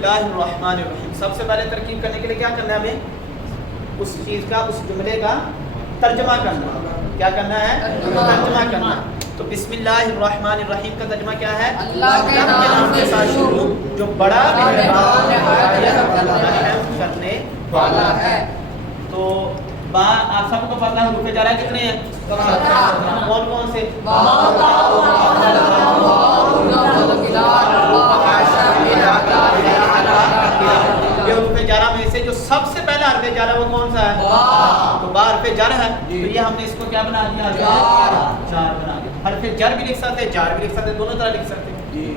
اللہ الرحمن الرحیم. سب سے پہلے ترکیب کرنے کے لیے کیا کرنا ہے ہمیں؟ اس چیز کا، اس جملے کا ترجمہ کرنا. کیا کرنا ہے؟ ترجمہ کرنا. تو بسم اللہ الرحمن الرحیم کا ترجمہ کیا ہے؟ اللہ کے نام سے شروع جو بڑا رحم کرنے والا ہے. تو آپ سب کو پتہ ہے حروف جارہ کتنے ہیں؟ کون کون سے؟ یہ حروف جارہ میں سے جو سب سے پہلا حرف جارہ وہ کون سا ہے؟ تو با حرف جر ہے. تو یہ ہم نے اس کو کیا بنا دیا؟ جار بنا دیا. حرف جر بھی لکھ سکتے ہیں، جار بھی لکھ سکتے ہیں، دونوں طرح لکھ سکتے ہیں.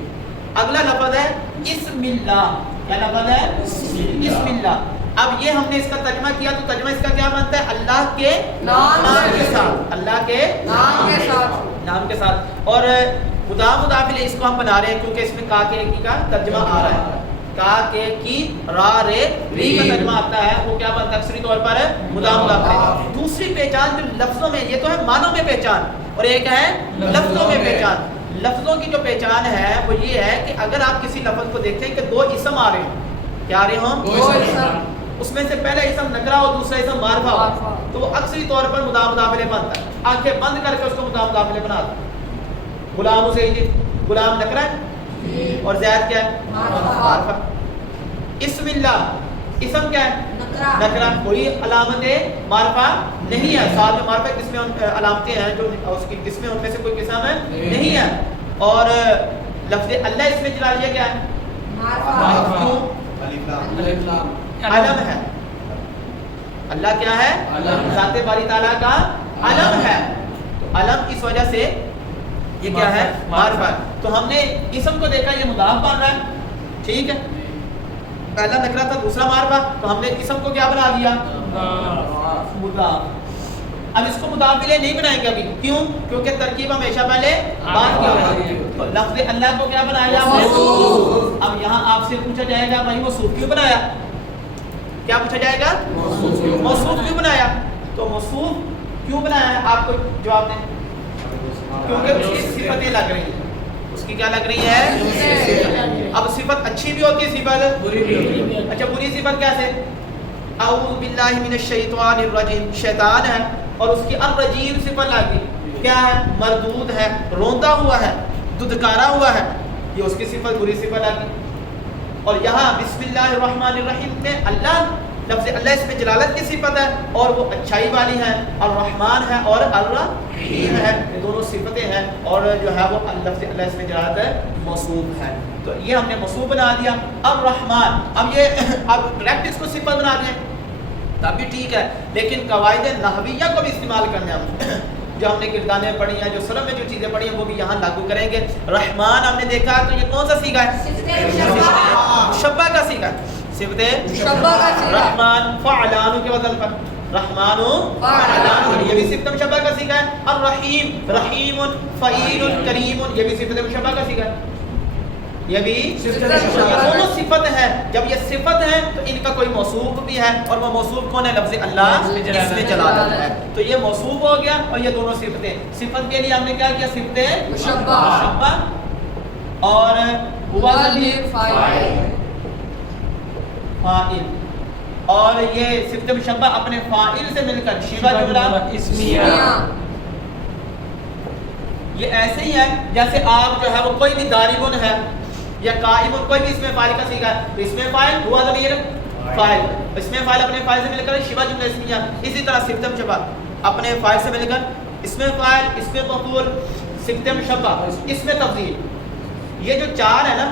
اگلا لفظ ہے اسم اللہ. کیا لفظ ہے؟ اسم اللہ. اب یہ ہم نے اس کا ترجمہ کیا تو ترجمہ اس کا کیا بنتا ہے؟ اللہ کے نام کے ساتھ. اللہ کے نام کے ساتھ. اور مضاف مضاف الیہ اس کو ہم بنا رہے ہیں کیونکہ اس میں کا کے کی کا ترجمہ آ رہا ہے. کا کے کی را رے ری کا ترجمہ آتا ہے، وہ کیا بنتا ہے اکثری طور پر مضاف مضاف الیہ. دوسری پہچان جو لفظوں میں، یہ تو ہے معنوں میں پہچان، اور ایک ہے لفظوں میں پہچان. لفظوں کی جو پہچان ہے وہ یہ ہے کہ اگر آپ کسی لفظ کو دیکھیں کہ دو اسم آ رہے ہیں، کیا آ رہے ہوں؟ اس میں سے پہلا اسم نکرہ اور دوسرا اسم معرفہ ہو تو وہ اکثری طور پر مضاف مضاف الیہ بنتا ہے. آنکھیں بند کر کے اس کو مضاف مضاف الیہ بنا دو. غلام زید، غلام نکرہ ہے اور زید کیا ہے؟ معرفہ. اسم اللہ اسم کیا ہے؟ نکرہ. کوئی علامت معرفہ نہیں ہے. ساتھ میں معرفہ قسمیں علامتیں ہیں جو اس کی قسمیں، ان میں سے کوئی قسم ہے نہیں ہے. اور لفظ اللہ اس میں جلالیہ کیا ہے؟ کیوں؟ علم ہے. اللہ کیا ہے؟ ذات باری تعالیٰ کا علم ہے. تو علم اس وجہ سے یہ کیا ہے؟ معرفہ. تو ہم نے اسم کو دیکھا یہ مضاف بن رہا ہے، ٹھیک ہے. پہلا نکرہ تھا، دوسرا معرفہ، تو ہم نے اسم کو کیا بنا دیا؟ مضاف. اب اس کو مضاف الیہ نہیں بنائیں گے ابھی. کیوں؟ کیونکہ ترکیب ہمیشہ پہلے بات کی ہوئی ہے. تو لفظ اللہ کو کیا بنایا؟ موصوف. اب یہاں آپ سے پوچھا جائے گا بھائی موصوف کیوں بنایا؟ کیا پوچھا جائے گا؟ موصوف کیوں بنایا؟ تو موصوف کیوں بنایا ہے آپ کو جواب دیں. کیونکہ اس کی صفتیں لگ رہی ہیں. اس کی کیا لگ رہی ہے؟ اب صفت اچھی بھی ہوتی ہے، صفت بری بھی ہوتی ہے. اچھا بری صفت کیسے؟ اعوذ باللہ من الشیطان الرجیم، شیطان ہے اور اس کی الرجیم صفت لگی کیا ہے؟ مردود ہے، روندا ہوا ہے، ددکارا ہوا ہے. یہ اس کی صفت بری صفت لگی. اور یہاں بسم اللہ الرحمن الرحیم میں اللہ لفظ اللہ اس میں جلالت کی صفت ہے اور وہ اچھائی والی ہے. الرحمن ہے اور الرحیم ہے، یہ دونوں صفتیں ہیں. اور جو ہے وہ لفظ اللہ اس میں جلالت ہے، موصوف ہے. تو یہ ہم نے موصوف بنا دیا. الرحمن، اب یہ اب ڈائریکٹ اس کو صفت بنا دیں تب بھی ٹھیک ہے، لیکن قواعد نحویہ کو بھی استعمال کرنے ہم جو ہم نے کردانیں پڑھی ہیں، جو سلف میں جو چیزیں پڑھی ہیں وہ بھی یہاں لاگو کریں گے. رحمان ہم نے دیکھا تو یہ کون سا صیغہ ہے؟ مشبہ کا صیغہ ہے. صفت رحمان فعلان کے وزن پر، رحمان فعلان، یہ بھی صفت مشبہ کا صیغہ ہے. الرحیم رحیم فعیل کریم، یہ بھی صفت مشبہ کا صیغہ ہے. یہ بھی دونوں صفت ہے. جب یہ صفت ہے تو ان کا کوئی موصوف بھی ہے، اور وہ موصوف کون ہے؟ لفظ اللہ، اس میں جلالت ہے. تو یہ موصوف ہو گیا اور یہ دونوں صفتیں. صفت کے لیے ہم نے کیا کیا؟ صفتیں مشبہ اور ہوا ضمیر فاعل. اور یہ صفت مشبہ اپنے فاعل سے مل کر شیوا جملہ اسمیہ. یہ ایسے ہی ہے جیسے آپ جو ہے وہ کوئی بھی داربن ہے یا قائم، کوئی بھی اس میں فاعل کا صیغہ ہے تو اس میں فاعل ہوا ضمیر فاعل، اس میں فاعل اپنے فاعل سے مل کر شیوا جملہ اسمیہ. اسی طرح صفت مشبہ اپنے فاعل سے مل کر اس میں فاعل، اس میں مفعول، صفت مشبہ، اس میں تفضیل. یہ جو چار ہے نا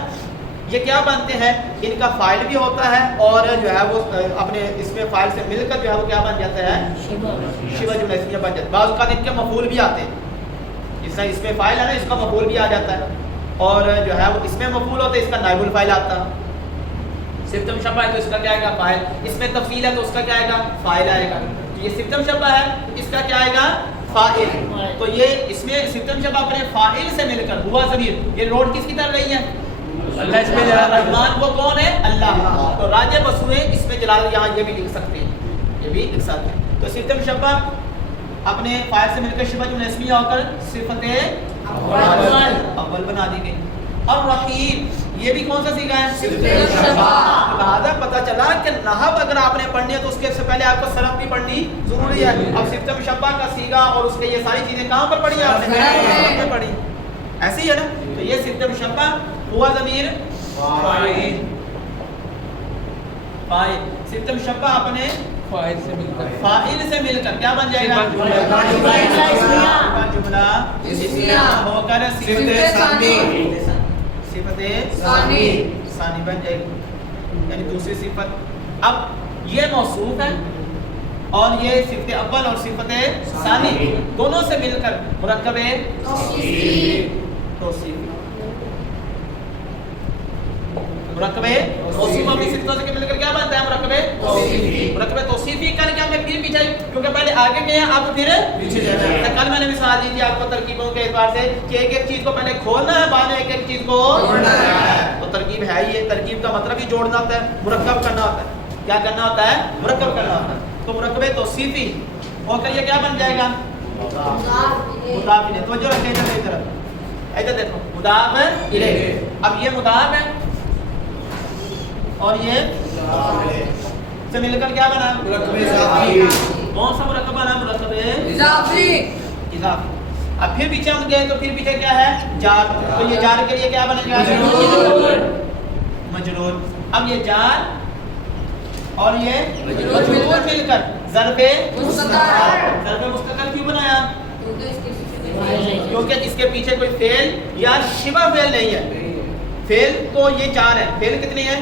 یہ کیا بنتے ہیں؟ ان کا فاعل بھی ہوتا ہے اور جو ہے وہ اپنے اس میں فاعل سے مل کر جو ہے وہ کیا بن جاتا ہے؟ شیوا جملہ اسمیہ بن جاتا ہے. بعض اوقات ان کے مفعول بھی آتے ہیں، جس طرح اس میں فاعل ہے نا اس کا مفعول بھی آ جاتا ہے، اور جو ہے وہ اس میں مفعول ہوتا ہے، اس کا نائب الفاعل آتا ہے. صفت مشبہ ہے تو اس کا کیا آئے گا؟ فاعل. اس میں تفصیل ہے تو اس کا کیا آئے گا؟ فاعل آئے گا. یہ صفت مشبہ ہے تو اس کا کیا آئے گا؟ فاعل. تو یہ اس میں صفت مشبہ اپنے فاعل سے مل کر ہوا ضمیر، یہ روڈ کس کی طرف رہی ہے؟ اللہ. اس میں رحمان وہ کون ہے؟ اللہ. تو راجع بسوئے اس میں جلال یہاں یہ بھی لکھ سکتے ہیں، یہ بھی لکھ سکتے ہیں. تو صفت مشبہ اپنے فاعل سے مل کر شبہ جملہ اسمیہ ہو کر صفت اول بنا دی گئی. الرحیم یہ بھی کون سا سیگا ہے؟ صفت مشبہ۔ لہذا پتہ چلا کہ نحو اگر آپ نے پڑھنی ہے تو اس کے سے پہلے آپ کو صرف بھی پڑھنی ضروری ہے۔ اب صفت مشبہ کا سیگا اور اس کے یہ ساری چیزیں کہاں پر پڑھی آپ نے؟ صرف میں پڑھی، ایسے ہی ہے نا؟ تو یہ صفت مشبہ ہوا ضمیر فاعل، فاعل صفت مشبہ اپنے فاعل سے مل کر کیا بن جائے گا؟ جملہ اسمیہ ہو کر صفت ثانی صفت ثانی ثانی بن جائے گی، یعنی دوسری صفت۔ اب یہ موصوف ہے اور یہ صفت اول اور صفت ثانی دونوں سے مل کر مرکب توصیفی، مرکب توصیف اپنی صفتوں سے مل کر کیا بنتا ہے؟ مرکب توصیفی۔ مرکب توصیفی کرنے کے ہم نے پھر پیچھے، کیونکہ پہلے آگے گئے ہیں آپ پھر پیچھے جانا ہے۔ کل میں نے مثال دی تھی آپ کو ترکیبوں کے اعتبار سے کہ ایک ایک چیز کو پہلے کھولنا ہے، بعد میں ایک ایک چیز کو جوڑنا ہے۔ تو ترکیب ہے یہ، ترکیب کا مطلب ہی جوڑنا ہوتا ہے، مرکب کرنا ہوتا ہے۔ کیا کرنا ہوتا ہے؟ مرکب کرنا ہوتا ہے۔ تو مرکب توصیفی ہو کر یہ کیا بن جائے گا؟ مضاف الیہ۔ توجہ رکھیں ادھر دیکھو، مضاف الیہ۔ اب یہ مضاف ہے اور یہ سے مل کر کیا بنا؟ مرکب اضافی۔ کون سا مرکب بنا؟ مرکب اضافی۔ اضافی۔ اب پھر پیچھے ہم گئے تو پھر پیچھے کیا ہے؟ جار۔ تو یہ جار کے لیے کیا بنے گا؟ مجرور۔ اب یہ جار اور یہ مجرور مل کر ظرف مستقل۔ ظرف مستقل کیوں بنایا؟ کیونکہ اس کے پیچھے کوئی فعل یا شبہ فعل نہیں ہے۔ فعل تو یہ چار ہیں، فعل کتنے ہیں؟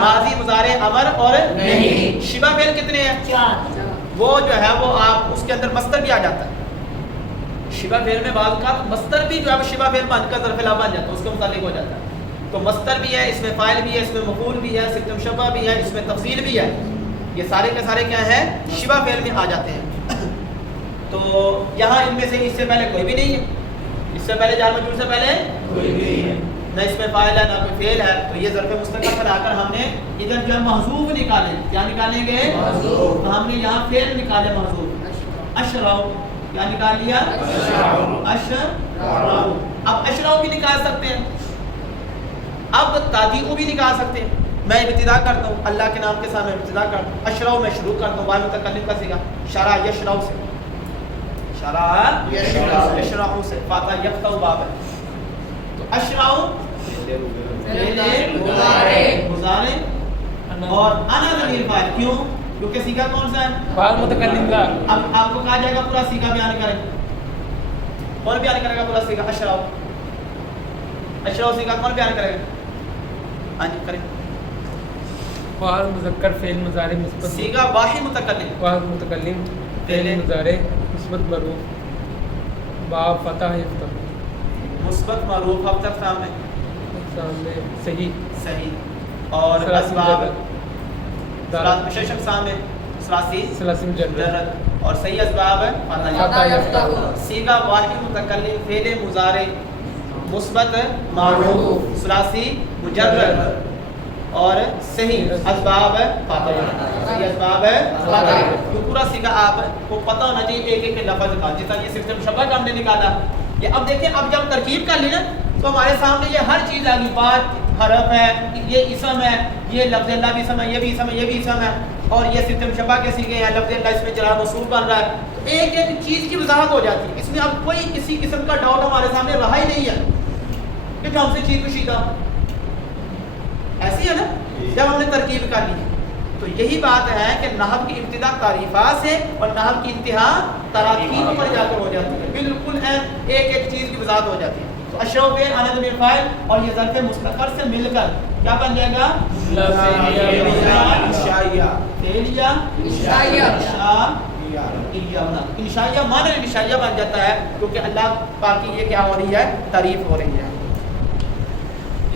ماضی، مضارع، امر اور نہیں۔ شبہ فعل کتنے ہیں؟ چار۔ وہ جو ہے وہ آپ اس کے اندر مصدر بھی آ جاتا ہے۔ شبہ فعل میں بعض کا مصدر بھی جو ہے شبہ فعل بن کر ظرف العام بن جاتا ہے، اس کے متعلق ہو جاتا ہے۔ تو مصدر بھی ہے، اس میں فاعل بھی ہے، اس میں مفعول بھی ہے، صفت مشبہ بھی ہے، اس میں تفصیل بھی ہے۔ یہ سارے کے سارے کیا ہیں؟ شبہ فعل میں آ جاتے ہیں۔ تو یہاں ان میں سے اس سے پہلے کوئی بھی نہیں ہے، اس سے پہلے جار مجرور سے پہلے کوئی بھی نہیں ہے، نہ اس میں فاعل ہے نہ کوئی فعل ہے۔ تو یہ ظرف مستقل پر آ کر ہم نے ادھر جو ہے محذوف نکالے۔ کیا نکالیں گے؟ محذوف۔ تو ہم نے یہاں فعل نکالے محذوف، اشرعوا۔ کیا نکال لیا؟ اشرعوا۔ اب اشرعوا بھی نکال سکتے ہیں، اب تادیعوا بھی نکال سکتے ہیں۔ میں ابتدا کرتا ہوں اللہ کے نام کے ساتھ، میں ابتدا کرتا ہوں اشرعوا، میں شروع کرتا ہوں واو متکلم کا صیغہ شرع یشرعوا سے، شرع یشرعوا سے، فاتح یفتح باب ہے۔ تو اشرعوا مضارع اور انا ضمیر فاعل۔ کیوں؟ کیونکہ صیغہ کون سا ہے؟ فاعل متکلم کا۔ اب آپ کو کہا جائے گا پورا صیغہ بیان کریں، کون بیان کرے گا پورا صیغہ؟ اشرعوا۔ اشرعوا صیغہ کون بیان کرے گا؟ ہاں جی کریں۔ فاعل مذکر فعل مضارع مثبت صیغہ واحد متکلم، فاعل متکلم فعل مضارع مثبت معروف باب فتح یفتح مثبت معروف اب تک سامنے صحیح صحیح، اور اسباب ثلاث مشش اقسام ہے، ثلاثی مجرد، اور صحیح اسباب ہے فتح یفتح۔ صیغہ واحد متکلم فعل مضارع مثبت معروف ثلاثی مجرد اور صحیح اسباب ہے فاتح، صحیح اسباب ہے فاتح۔ یہ پورا صیغہ آپ کو پتہ ہونا چاہیے ایک ایک لفظ کا، جس طرح یہ صفت مشبہ کا ہم نے نکالا۔ یہ اب دیکھیں، اب جب ترکیب کر لی نا تو ہمارے سامنے یہ ہر چیز آ گئی، بات حرف ہے، یہ اسم ہے، یہ لفظ اللہ بھی اسم ہے، یہ بھی اسم ہے، یہ بھی اسم ہے، اور یہ صفت مشبہ کے صیغے ہیں، لفظ اللہ اس میں جار موصوف بن رہا ہے۔ تو ایک ایک چیز کی وضاحت ہو جاتی ہے، اس میں اب کوئی کسی قسم کا ڈاؤٹ ہمارے سامنے رہا ہی نہیں ہے کہ جو ہم سے چیز کشیدہ ایسی ہے نا جب ہم نے ترکیب کر لی۔ تو یہی بات ہے کہ نحو کی ابتدا تعریفات سے اور نحو کی انتہا تراکیب پر جا کر ہو جاتی ہے، بالکل ایک ایک چیز کی وضاحت ہو جاتی ہے۔ تو اشرعوا فعل انا ضمیر فاعل اور یہ ظرف مستقر سے مل کر کیا بن جائے گا؟ انشائیہ معنی انشائیہ بن جاتا ہے، کیونکہ اللہ پاک کی یہ کیا ہو رہی ہے؟ تعریف ہو رہی ہے۔